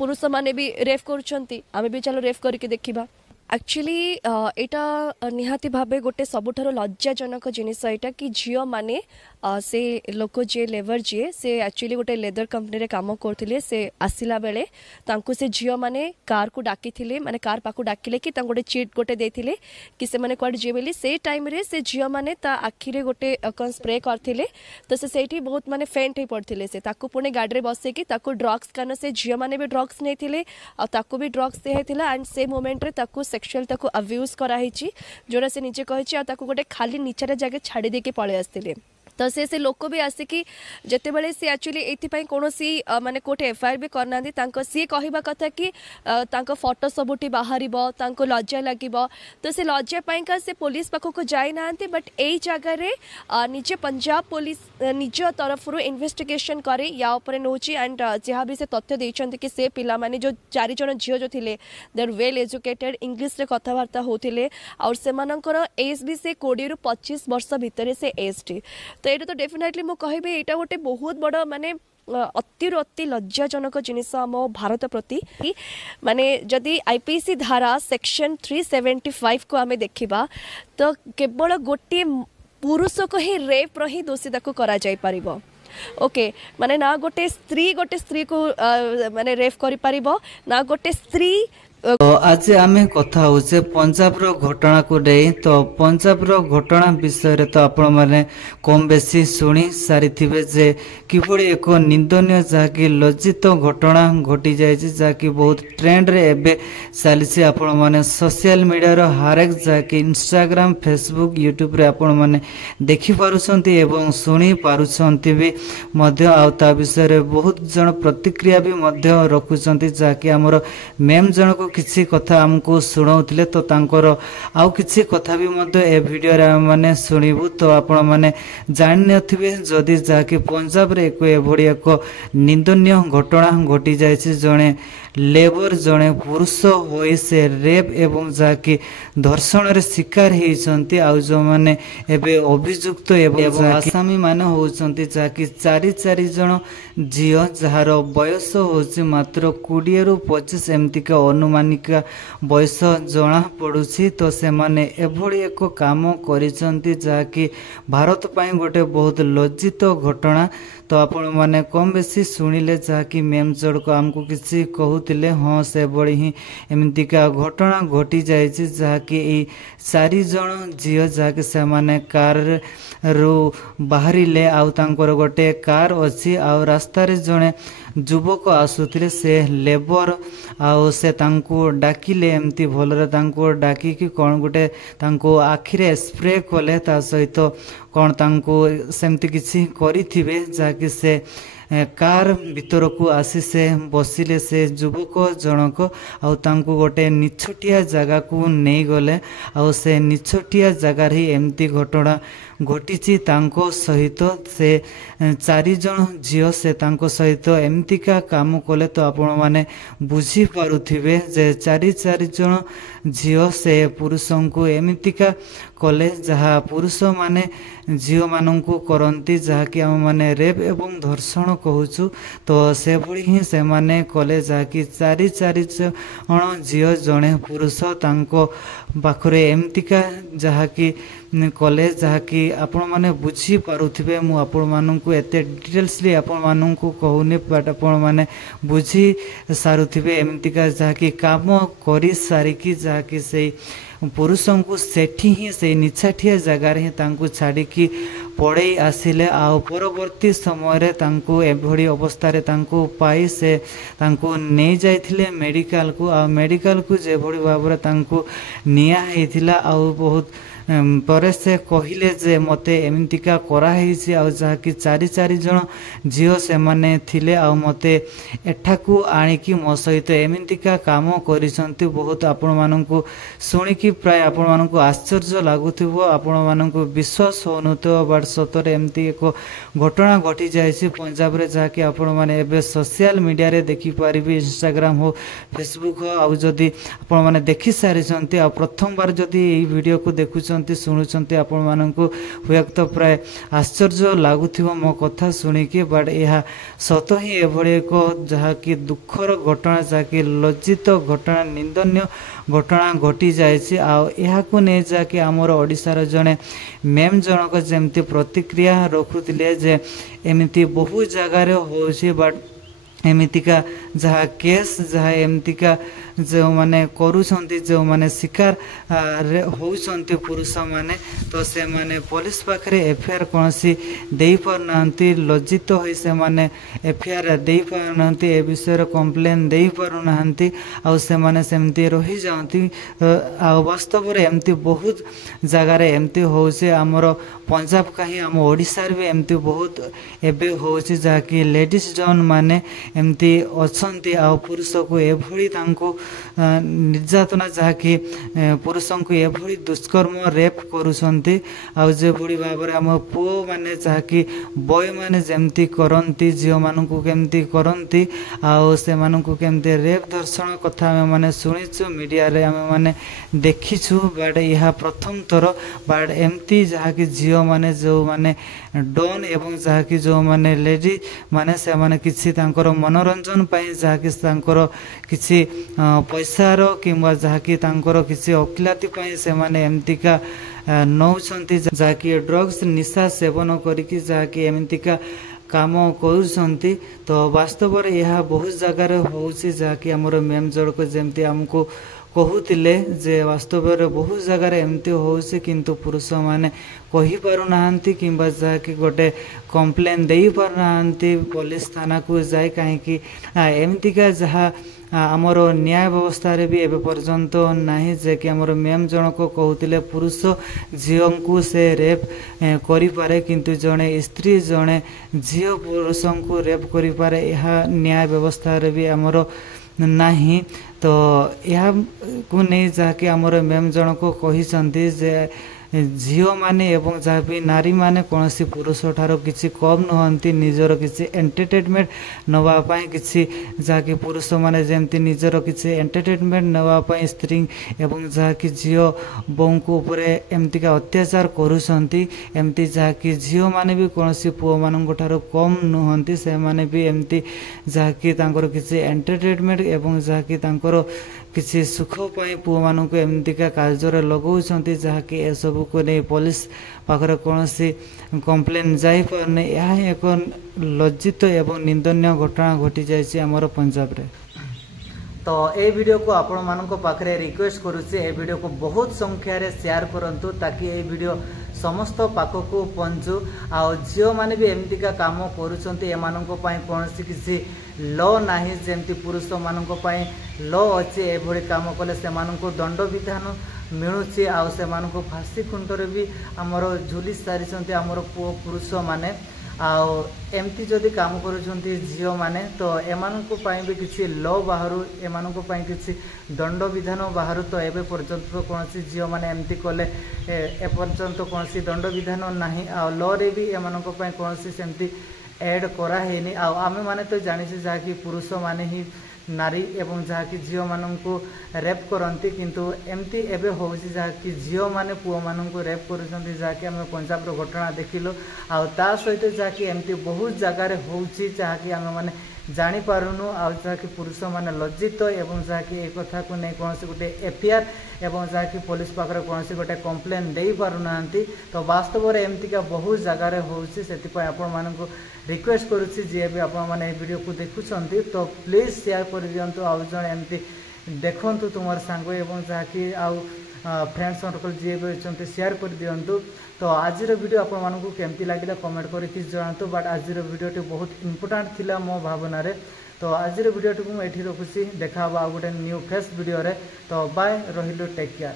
पुरुष माने भी रेफ करुछंती आमे भी चलो रेफ करके देखिबा एक्चुअली एटा निहाती भाबे गोटे सबुठार लज्जाजनक जिनिस एटा कि झियो माने से लोक जे लेबर जी से एक्चुअली गोटे लेदर कंपनी रे काम करथिले से आसिला बेले तांको से झियो माने कार को डाकिथिले माने कार पाकु डाकिले कि तां गोटे चीट गोटे देथिले कि से माने क्वाड जे बेली से टाइम रे से झियो माने ता आखि रे गोटे कन स्प्रे करथिले तो से सेठी बहुत माने फेंट हे पड़थिले से ताकु पुणे गाडी रे बसे कि ताकु ड्रग्स कान से झियो माने भी ड्रग्स नेथिले आ ताकु भी ड्रग्स दे हेतिला एंड से मोमेंट रे ताकु सेक्सुअल ताकु अब्यूज करा हिची जोरा से निजे कहिची आ ताकु गोटे खाली नीचरे जगह छाड़ी दे के पळे आस्तिले तो से लोक भी आसिकी जिते बड़े सी एक्चुअली ये कौन माने कोटे एफआईआर भी करना सी कहवा कथा कि फोटो सबुठी बाहर लज्जा लगे तो से लज्जा पाइका से पुलिस पाखक जाई ना बट यही जगार निजे पंजाब पुलिस निज तरफ इन्वेस्टिगेशन करे या उपर नौची एंड जहाँ भी से तथ्य देते कि से पिला माने जो 4 जन झील जो थे they are well educated English रे कथबार्ता होते और सेमानंकर एज भी से 20 ରୁ 25 वर्ष भितर से एज टी तो ये तो डेफिनेटली मु कहबी एटा गोटे बहुत बड़ माने अति अति लज्जाजनक जिनिस आम भारत प्रति माने जदि आईपीसी धारा सेक्शन 375 को आमे देखिबा तो केवल गोटे पुरुष को ही रेप रही दोषी ताको करा जाय परिबो ओके माने ना गोटे स्त्री को माने रेप करि परिबो ना गोटे स्त्री तो आज आमे कथा होचे पंजाब रो घटना को दे तो पंजाब रो घटना विषय रे तो आपण माने कम बेसी सुनी सारी थिबे जे किबोडी एक निंदनीय जाकी लज्जित घटना घटी जाय जे जाकी बहुत ट्रेंड रे एबे चलीसी आपण माने सोशल मीडिया रो हरेक जाकी इंस्टाग्राम फेसबुक यूट्यूब रे आपण माने देखि पारुछंती एवं सुनी पारुछंती भी मध्य आ ता विषय रे बहुत जन प्रतिक्रिया भी मध्य रखुछंती जाकी हमर मेम जन को किसी कथा हमको सुनाउथिले तो तांकर आउ किसी कथा भी मध्य ए वीडियो रे माने सुनिबु तो आपण माने जानि नथिबे जदि जाके पंजाब रे एक एभडी एक निंदनीय घटना घटी जायछि जणे लेबर जणे पुरुष होई से रेप एवं जाके धर्षण रे शिकार हेइछंती आ जो माने एबे अभियुक्त एवं आसामी माने होउछंती जाके 4 जण जियो जहार बयस होछि मात्र 20 ରୁ 25 एमती का अनुमानिका बयस जना पड़ुछि तो से माने एभडी एक काम करिसंती जाके भारत पई गोटे बहुत लज्जित घटना तो आपण माने कम बेसी सुनिले जाकि मेम जोड़ को हमको किसी कहूतिले हाँ से बड़ी ही एमती का घटना घटी जायछि जाकि ए 4 जण जियो जाकि से माने कार रो बाहरिले आउ तांकर गोटे कार अछि आउ रास्ता रे जणे युवक आसुथिले से लेबर आउ से तांको डाकिले एमती भलरे तांको डाकी कि कोन गोटे तांको आखिरे स्प्रे कोले ता सहित कोन तांको सेमती किछि करिथिबे जाकि से कार भीतर को आसी से बसिले से युवक जनक आउ तांको गोटे निछटिया जगह को नहीं गले आउ से निछटिया जगह ही एमती घटना घटी तांको सहित से 4 जण झियो से तांको सहित एमतीका काम कले तो आपण माने बुझी पारुथिबे जे 4 जण झियो से पुरुषों को एमतीका कले जहा पुरुष माने झियो मानंकु करंती जहा कि हम माने रेप एवं धर्षण कहूछु तो से भली ही से माने कले जहा कि 4 जण झियो जणे पुरुष तांको पाखरे एमतीका जहा कि कले जहा कि आपण माने बुझी पारुथिबे मु आपण मानंकु एते डिटेल्सली आपण मानंकु कहूनी बट आपण माने बुझी सारुथिबे एमतीका जहा कि काम करी सारी कि जहा कि से पुरुषों को सेठी ही से निछाठिया जगार ही तांको छाड़ी की पड़े आसिले आ परवर्ती समय रे तांको एभडी अवस्था रे तांको पाई से तांको नै जाइथिले मेडिकल को आ मेडिकल को जेभडी भाबरे तांको निया हेथिला आ बहुत पर से कहिले जे मते एमतिका करा हेछि आ जहा कि 4 जण जियो से माने थिले आ मते एठाकू आनी कि मो सहित एमतिका काम करिसंती बहुत आपण माननकु सुनी कि प्राय आपण माननकु आश्चर्य लागुथिबो आपण माननकु विश्वास होनुतो बट सतरे एमति एक घटना घटी जायछि पंजाब रे जहा कि आपण माने एबे सोशल मीडिया रे देखि पारिबे इंस्टाग्राम हो फेसबुक हो आ जदी आपण माने देखि सारिसंती आ प्रथम बार जदी ए वीडियो को देखुछन देखुंती शुणुंट आपण मानक हुए तो प्राय आश्चर्य लगुव मो कथा शुणिकी बट यह सत ही एभली एक जहाँकि दुखर घटना जहाँकि लज्जित घटना निंदनीय घटना घटी जाकु नहीं जाकि आमर ओडिशार जड़े मैम जनक जमती प्रतिक्रिया रखुले जे एमती बहु जगार हो बट एमतीका जहाँ केस जहाँ एमतीका जो माने करूछंती जो माने शिकार होउछंती पुरुष माने तो से माने पुलिस पाखरे एफआईआर कोनसी देई परनांती लज्जित होई से माने एफआईआर देई परनांती ए विषय कंप्लेन देई परनांती आ से माने सेमती रही जांती आ वास्तव रे एमती बहुत जगह रे एमती होउछे हमर पंजाब कहीं आम ओडिशा रे एमती बहुत एबे होउछे जाकि लेडीज जन माने एमती अछंती आ पुरुष को एभली तांको निर्यातना जहाँकि पुरुष को एभली दुष्कर्म रेप करुछंती आ जे भली भाव रे हम पुओ माने जहाँकि बॉय माने जेमती करंती झियो मानकु केमती करंती आ से मानकु केमती रेप दर्शन कथा हम माने सुनिछु मीडिया रे हम माने देखिछु बट यह प्रथम थर बट एमती जहाँकि झियो माने जो माने डॉन एवं जहाँकि जो माने लेडी माने से माने किछि तांकर मनोरंजन पाई जहाँकि तांकर किछि पैसार किंवा जहाँकि तांकर किछि अकिलाती पाई से माने एमतिका नौछंती जहाँकि ड्रग्स निशा सेवन करिकि जहाँकि एमतिका काम करुछंती तो वास्तव रे यह बहुत जगह होउछि जहाँकि हमर मेम जड़क जेमती हमको कहूतिले जे वास्तव रे बहुत जगह एमती होउछि किंतु पुरुष माने कहि पारु नाहंती किंबा जहाँकि गोटे कंप्लेन देई पारु नाहंती पुलिस थाना को जाय काहे कि एमतिका जहाँ आमर न्याय व्यवस्था रे भी एबे पर्यंत नाही जे कि हमर मैम जनक कहूतिले पुरुष झियो को से रेप करि पारे किंतु जने स्त्री जने झियो पुरुष को रेप करि पारे यह न्याय व्यवस्था रे भी हमर नाही तो यह को नहीं जाके हमर मैम जनक कहिसंती जे झियो माने एवं जहाँ भी नारी माने कौन सी पुरुष ठारो किसी कम नुहंती निजर किसी एंटरटेनमेंट नवापाई किसी जहाँ कि पुरुष माने जेमती निजर किसी एंटरटेनमेंट नवापाई स्त्री एवं जहाँ कि झियो बों को ऊपर एमती का अत्याचार करुछंती एमती जहाँ कि झियो माने भी कौन सी पुओ मानक ठारो कम नुहंती से माने भी एमती जहाँ कि तांकर किसी एंटरटेनमेंट एवं जहाँ कि तांकर किसी सुख पाई पुओ मानक एमतीका कार्य लगौछंती जहाँ कि ए सब को नहीं पुलिस पाखरे कौन सी कंप्लेन जाई पारने यह एक लज्जित एवं निंदनीय घटना घटी जाइए आमर पंजाब रे। तो ए वीडियो को आपण मानक पाखरे रिक्वेस्ट करूचे ए वीडियो को बहुत संख्या रे शेयर करंतु ताकि ए वीडियो समस्त पाखक को पहुंचू आ झियो माने भी एमती का काम करूछंती एमानक पई कोनसी किसी लॉ नाही जेमती पुरुष मानक पई लॉ अछि ए भली काम कले से मानक दंड विधान मिलुछि आ से मानक फांसी खुंटरे भी हमर झुली सारिछंती हमर पुरुष माने एमती जदि काम करुछंती झियो माने तो एमानक पई भी किछि लॉ बाहरु एमानक पई किछि दंड विधान बाहरु तो एबे पर्यंत कोनसी झियो माने एमती कले ए पर्यंत कोनसी दंड विधान नाही आ लॉ रे भी एमानक पई कोनसी सेमती ऐड करा हेनी आ आमे माने तो जानिछि जा कि पुरुष माने ही नारी एवं जहाँ कि झियो मानू रेप करती किंतु एमती एबे होउछि जहाँ कि झियो माने पुओ मानू रेप करुछंती जहाँ कि आम पंजाब रो घटना देखिलु आ ता सहित जहाँ कि एमती बहुत जगार होउछि जहाँ कि आम माने जानी पारुनु आ जहाँ कि पुरुष माने लज्जित एवं जहाँ कि एक कथा को नहीं कौन गोटे एफआईआर एवं जहाँ कि पुलिस पाखरे कौन गोटे कंप्लेन दे पारुनांती तो वास्तव में एमतीका बहुत जगार होउछि सेतिपय आपण मानकु रिक्वेस्ट करुछि जे भी आपण माने वीडियो को देखुछंती तो प्लीज शेयर कर दियंतु आ जण एमती देखंतु तुमर सांग एवं जहाँ कि आउ फ्रेंड्स सर्कल जी भी अच्छे शेयर कर दियंतु तो आज वीडियो आपण मानकु केमती लागिला कमेंट करके जणातु बट आज वीडियो बहुत इंपोर्टेंट थिला मो भावना रे तो आज वीडियो को एठी रखुछि देखा आ गोटे न्यू फ्रेश वीडियो रे तो बाय रहिलो टेक केयर।